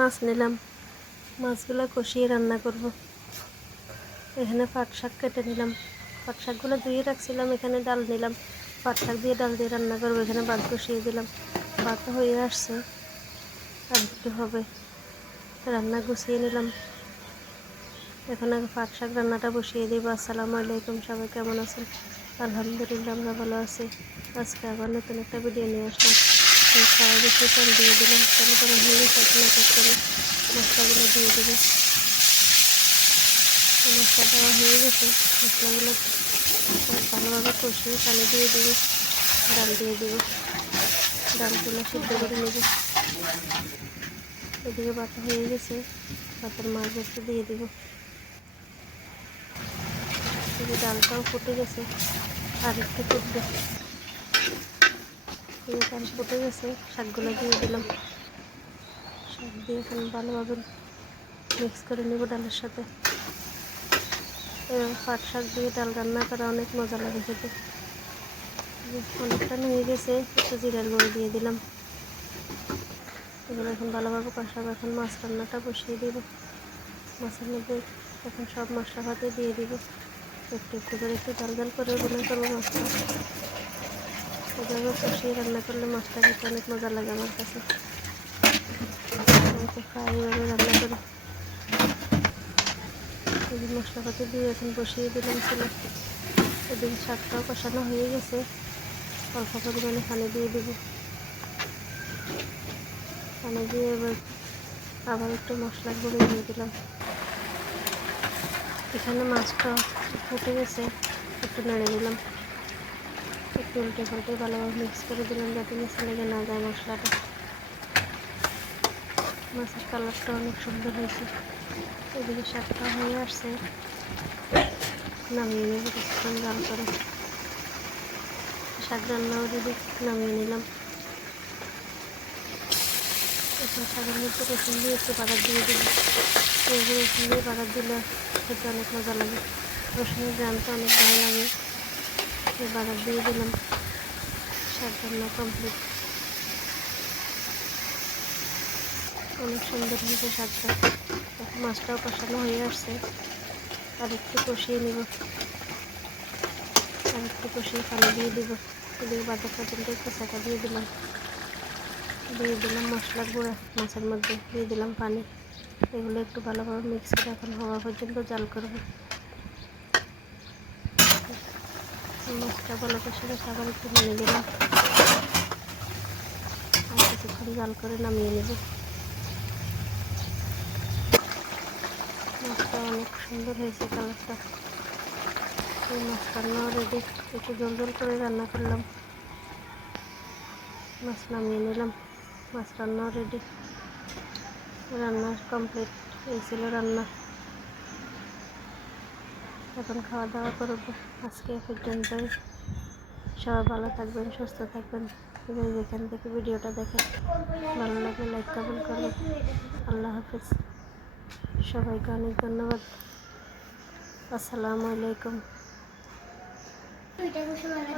মাছ নিলাম, মাছগুলো কষিয়ে রান্না করব। এখানে পাট শাক কেটে নিলাম, পাট শাকগুলো ধুয়ে রাখছিলাম। এখানে ডাল নিলাম, পাট শাক দিয়ে ডাল দিয়ে রান্না করবো। এখানে ভাত বসিয়ে দিলাম, ভাত হয়ে আসছে, আর একটু হবে। রান্না গুছিয়ে নিলাম, এখন আগে পাট শাক রান্নাটা বসিয়ে দিব। আসসালামু আলাইকুম, সবাই কেমন আছেন? আলহামদুলিল্লাহ আমরা ভালো আছি। আজকে আবার নতুন একটা ভিডিও নিয়ে আসলাম। খাওয়া বেশি তেল দিয়ে দিলাম, তেল গরম হয়ে গেছে। এখন এক এক করে মশলাগুলো দিয়ে দেবো। মশলা দেওয়া হয়ে গেছে, মশলাগুলো ভালোভাবে কষিয়ে পানি দিয়ে দেবো, ডাল দিয়ে দেবো, ডালগুলো সিদ্ধ করে নেব। এদিকে বাটা হয়ে গেছে, ভাতের মাছ একটু দিয়ে দেবো। এদিকে ডালটাও ফুটে গেছে, আর একটু ফুটবে। এই ডাল ফুটে গেছে, শাকগুলো দিয়ে দিলাম। শাক দিয়ে এখন ভালোভাবে মিক্স করে নেব ডালের সাথে। পাট শাক দিয়ে ডাল রান্না করা অনেক মজা লাগে খেতে। অনেকটা হয়ে গেছে, একটু জিরার গুঁড়ো দিয়ে দিলাম। এগুলো এখন ভালোভাবে কষাবো। এখন মাছ রান্নাটা বসিয়ে দিব। মাছের মধ্যে এখন সব মশলাপাতি দিয়ে দিব। একটু একটু করে একটু ঝাল ঝাল করে রান্না করবো মাছটা। এভাবে কষিয়ে রান্না করলে মাছটা খেতে অনেক মজা লাগে আমার কাছে। আমি তো প্রায় এইভাবে রান্না করি। এই মশলাপাতি দিয়ে এখন বসিয়ে দিলাম ছিল। এদিকে শাকটাও কষানো হয়ে গেছে, অল্প পরিমাণে পানি দিয়ে দেব। পানি দিয়ে এবার আবার একটু মশলার গুঁড়ো দিয়ে দিলাম। এখানে মাছটা ফুটে গেছে, একটু নেড়ে দিলাম, একটু উল্টে পাল্টে ভালোভাবে মিক্স করে দিলাম যাতে নিচে লেগে না যায় মশলাটা। মাছের কালারটা অনেক সুন্দর হয়েছে। এদিকে শাকটা হয়ে আসছে, নামিয়ে নেব কিছুক্ষণ জাল করে। শাক রান্নাও রেডি, নামিয়ে নিলাম। এখন শাকের মধ্যে রসুন দিয়ে একটু বাগার দিয়ে দিলাম। রসুন দিয়ে বাগার দিলে খেতে অনেক মজা লাগে। রসুনের গ্রামটা অনেক ভালো লাগে। বাগার দিয়ে দিলাম। শাক রান্না কমপ্লিট। অনেক সুন্দর হয়েছে শাকটা। এখন মাছটাও কষানো হয়ে আসছে, আর একটু কষিয়ে নেব। আর একটু কষিয়ে পানি দিয়ে দিব। এদিকে বাজার পর্যন্ত একটু চাকা দিয়ে দিলাম মশলার গুঁড়া। মাছের মধ্যে দিয়ে দিলাম পানি। এগুলো একটু ভালোভাবে মিক্স করে এখন হওয়া পর্যন্ত জাল করব। মাছটা ভালো করে আবার একটু নেড়ে দিলাম, আর কিছুক্ষণ জাল করে নামিয়ে নেব। মাছটা অনেক সুন্দর হয়েছে কালারটা। এই মাছ রান্নাও রেডি। একটু জল জল করে রান্না করলাম, মাছ নামিয়ে নিলাম। মাছ রান্নাও রেডি, রান্না কমপ্লিট। এই ছিল রান্না। এখন খাওয়া দাওয়া করব। আজকে এ পর্যন্তই। সবাই ভালো থাকবেন, সুস্থ থাকবেন। যেখান থেকে ভিডিওটা দেখেন, ভালো লাগলে লাইক কমেন্ট করবেন। আল্লাহ হাফিজ, সবাইকে অনেক ধন্যবাদ। আসসালামু আলাইকুম।